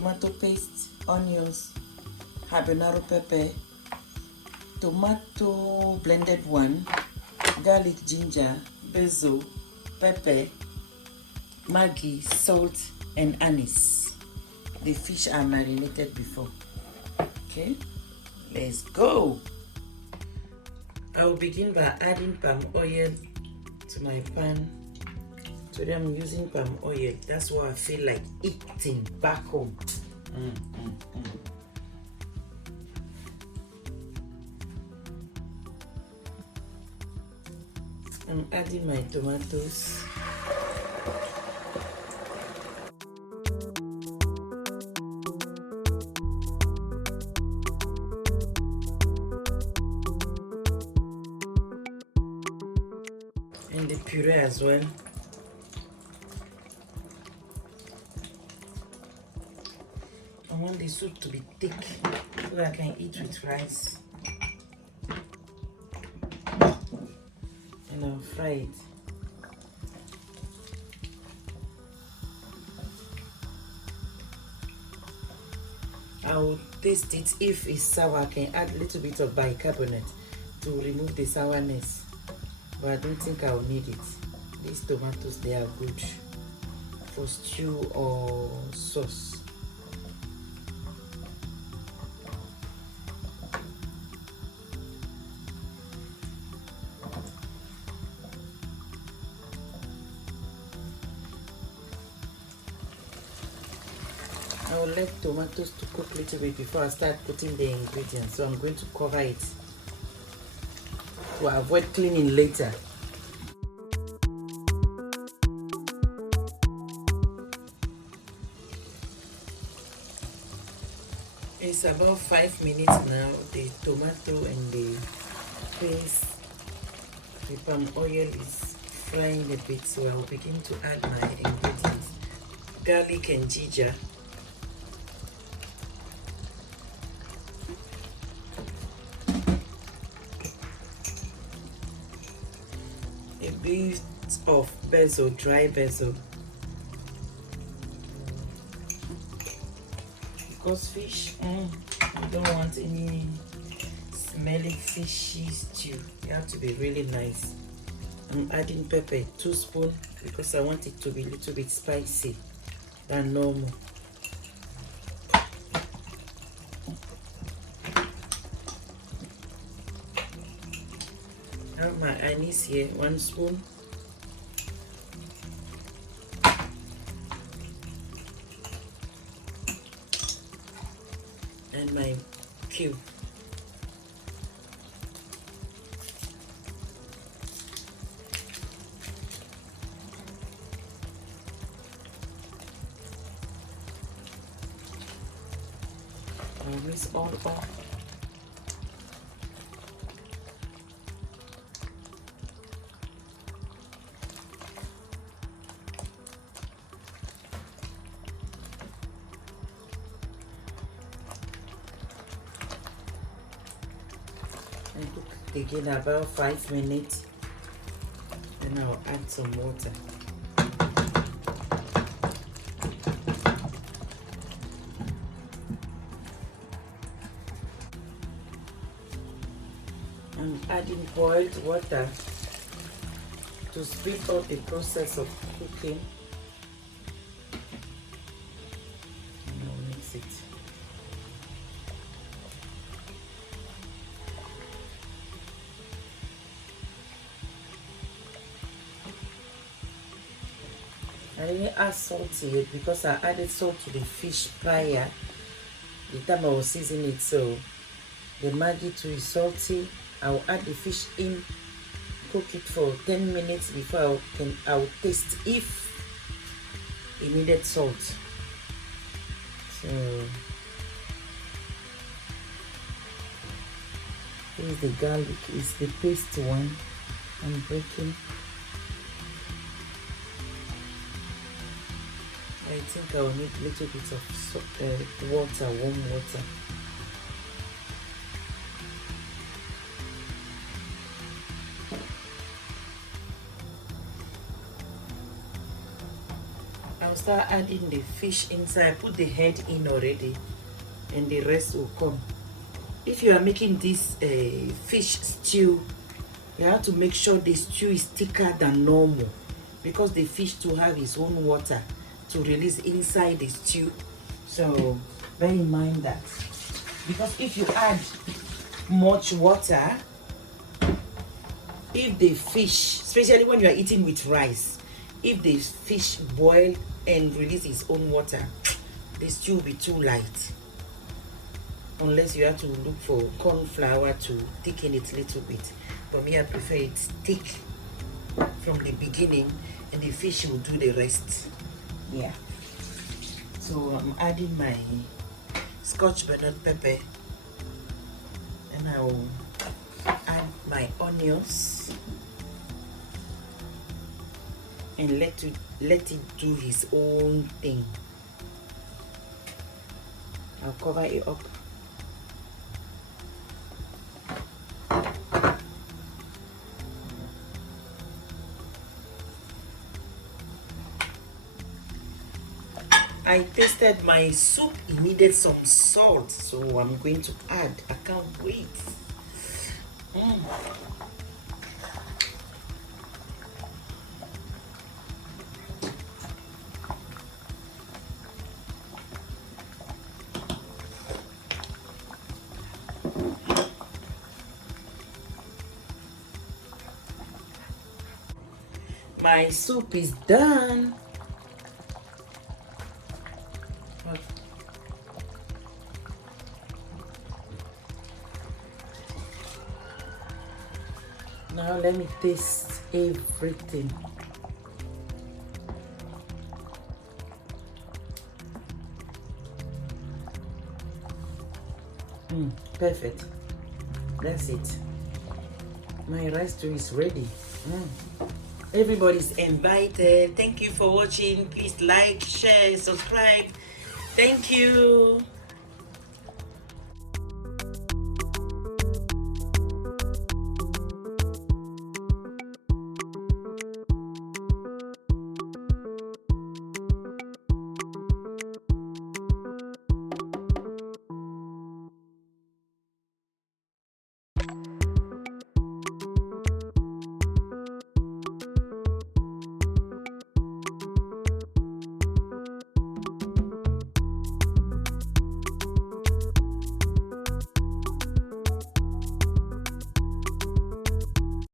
tomato paste, onions, habanero pepper, tomato blended one, garlic, ginger, basil, pepper, Maggi, salt, and anise. The fish are marinated before. Okay, let's go. I'll begin by adding palm oil to my pan. Today I'm using palm oil. That's what I feel like eating back home. I'm adding my tomatoes. And the puree as well. I want the soup to be thick so that I can eat with rice. And I'll fry it. I'll taste it. If it's sour, I can add a little bit of bicarbonate to remove the sourness. But I don't think I'll need it. These tomatoes, they are good for stew or sauce. I will let tomatoes to cook a little bit before I start putting the ingredients. So I'm going to cover it to avoid cleaning later. It's about 5 minutes now. The tomato and the paste, the palm oil is frying a bit, so I'll begin to add my ingredients. Garlic and ginger. A bit of basil, dry basil. Because fish, you don't want any smelly fishy stew. You have to be really nice. I'm adding pepper, 2 spoons, because I want it to be a little bit spicy than normal. I have my anise here, 1 spoon. And my cube. I'll mix all up. And cook it again about 5 minutes. Then I'll add some water. I'm adding boiled water to speed up the process of cooking. And I'll mix it. I didn't add salt to it because I added salt to the fish prior, the time I was seasoning it, so the Maggi too is salty. I'll add the fish in, cook it for 10 minutes before I'll taste if it needed salt. So here's the garlic, is the paste one I'm breaking. I think I'll need a little bit of water, warm water. I'll start adding the fish inside. I put the head in already, and the rest will come. If you are making this fish stew, you have to make sure the stew is thicker than normal, because the fish to have its own water to release inside the stew. So bear in mind that, because if you add much water, if the fish, especially when you are eating with rice, if the fish boil and release its own water, the stew will be too light. Unless you have to look for corn flour to thicken it a little bit. But me, I prefer it thick from the beginning, and the fish will do the rest. Yeah. So I'm adding my scotch bonnet pepper, and I will add my onions and let it do his own thing. I'll cover it up. I tasted my soup, it needed some salt, so I'm going to add. I can't wait. My soup is done. Now let me taste everything. Perfect. That's it. My rice stew is ready. Everybody's invited. Thank you for watching. Please like, share, subscribe. Thank you.